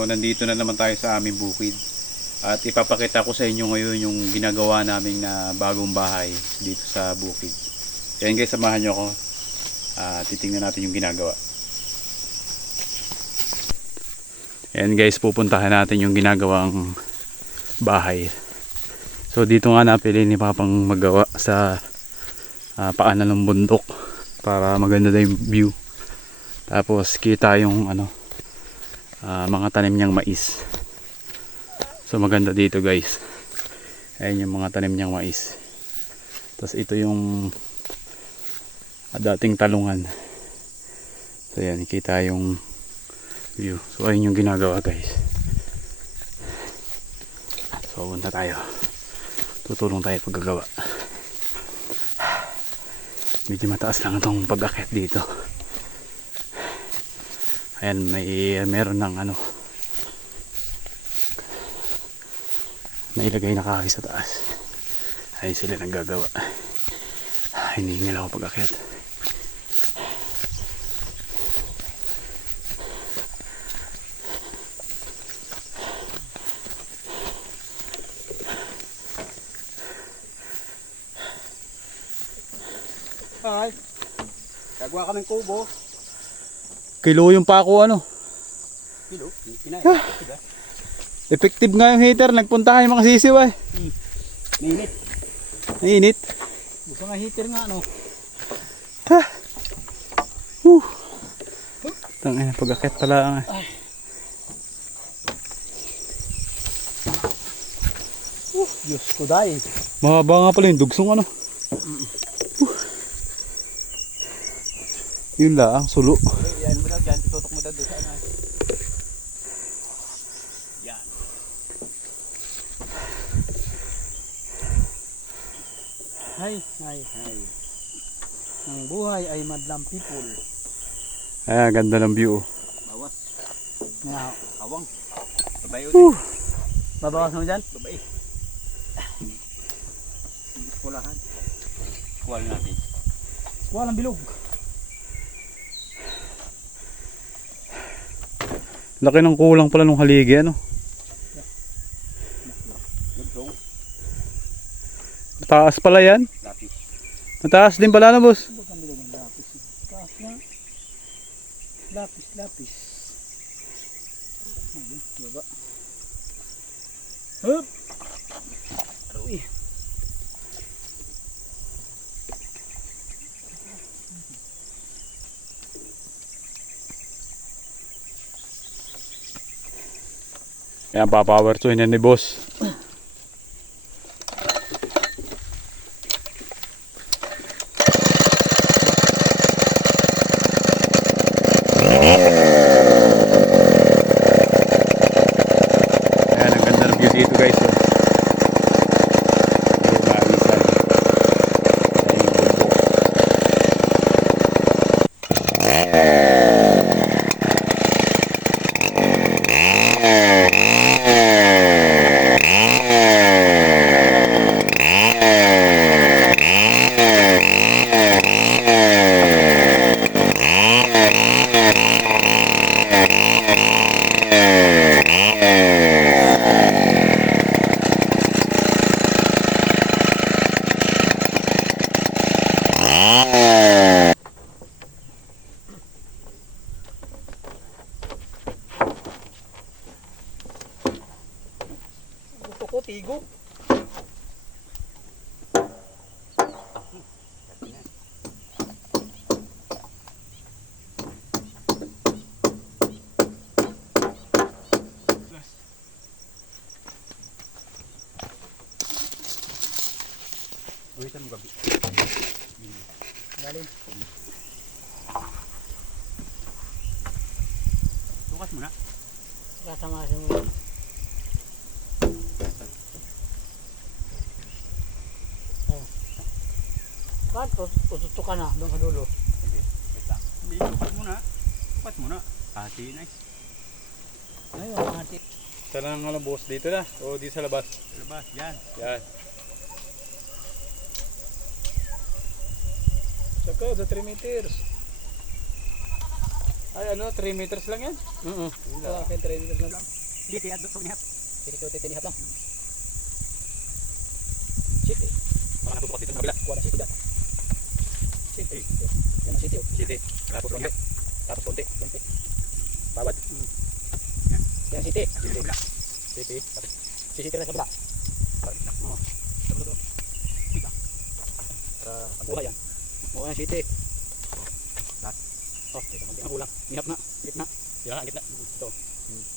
So nandito na naman tayo sa aming bukid. At ipapakita ko sa inyo ngayon yung ginagawa namin na bagong bahay dito sa bukid. Kaya guys, samahan nyo ako. Titingnan natin yung ginagawa. Ayan guys, pupuntahan natin yung ginagawang bahay. So dito nga napili ni Papang magawa sa paanan ng bundok para maganda na yung view. Tapos kita yung mga tanim niyang mais. So maganda dito guys. Ayan yung mga tanim niyang mais. Tapos ito yung dating talungan. So ayan, kita yung view. So ayun yung ginagawa guys. So punta tayo. Tutulong tayo paggagawa. Medyo mataas lang itong pag-akyat dito. Ayan, meron ng may ilagay na kaki sa taas. Ayun sila naggagawa. Hinihingil ako pag-akyat. Ay, gagawa kaming kubo. Kilo yung pako Kilo? Pinay. Effective nga yung heater. Nagpuntahan yung mga sisiw ay. Mainit. Mainit. Gusto nga heater nga Tangina, pag-akyat pala nga. Diyos ko dahil. Mahaba nga pala yung dugsong Yun lang, sulo. Yan mo daw dyan, tutok mo daw doon sa Yan. Hay. Ang buhay ay madlang people. Ayan, ganda ng view. Bawas. Nga, kawang. Babae ulit. Babawas mo dyan? Babae. Kulahan. Kuwal natin. Kuwal ang bilog. Laki ng kulang pala nung haligi, Mataas pala yan. Lapis. Mataas din pala boss. Taas na. Lapis. Ayun, baba. Hup! Uy. Ayan, pa-power to yan ni boss. Ayan, ang ganda ng view dito guys. Gusto ko tigo. Buhisan mo gabi. Dalin. Tukas mo na. Kasama mo. Kan, ututok ka na, doon ka dulo. Sige, wait lang. Hindi, tukat muna. Tukat muna. Hati na ayun, hati. Saan ang boss? Dito na? O di sa labas? Sa labas, yan. Yan. Saka sa 3 meters. Ay ano, 3 meters lang yan? Sa akin 3 meters lang. Dito yan, doon nihat. Dito tinihat lang. City. Baka natutukat dito sa kabila. Kuha na city dyan. City. Yan ang city. City. Tapos konti. Tapos konti. Bawat. Yan city. City. City. Tapos City na sa kabila. Oo. Pagbuhay yan. Oo yan city. Oh, konti ang kulang. Minap na. Gitna. yan ang gitna. Ito.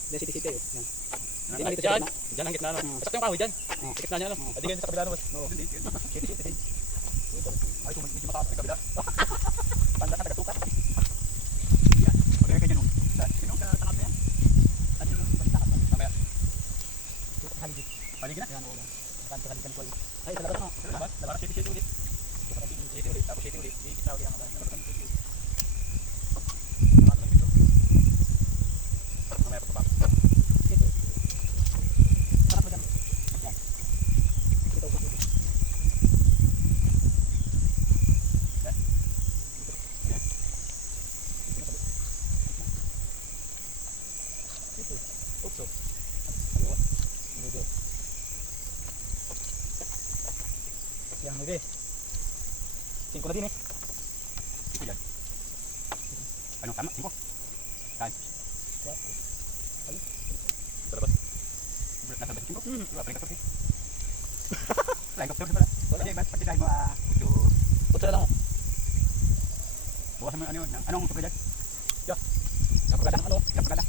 Yan city. Yan. Yan, Dito sa dyan. gitna. Dyan ang gitna. No? Mm. Basta yung kahoy dyan. Oh. Sa gitna niya. No? Adi ganyan sa kabila. No? Oo. City. Ay, medyo mataas sa kabila. Panda ka tagatukat. Yan. Magkaya kayo no? Sino ka takap yan? At sino ka takap yan? Mamaya. Paligid na? Yan, oo. Kanto ka dito. Ay, talaga na. Labas city ulit. City ulit. Tapos city ulit. Ikita ulit ang mga. Mamaya pa pa. City. Sarap mo dyan. Yan. Ito ko. Ito. Utso. Ayaw. Dito. Yang lagi. 5 na din eh. Ito yan. Anong tama? 5. Kan. Sa labas. Nasa labas 5. Diba? Paling kapag. Paling kapag pala. Pati ba? Pati tayo mo Utso na lang. bukas mo ano yun? Anong kapag dyan? Kapagada ng ano? Kapagada.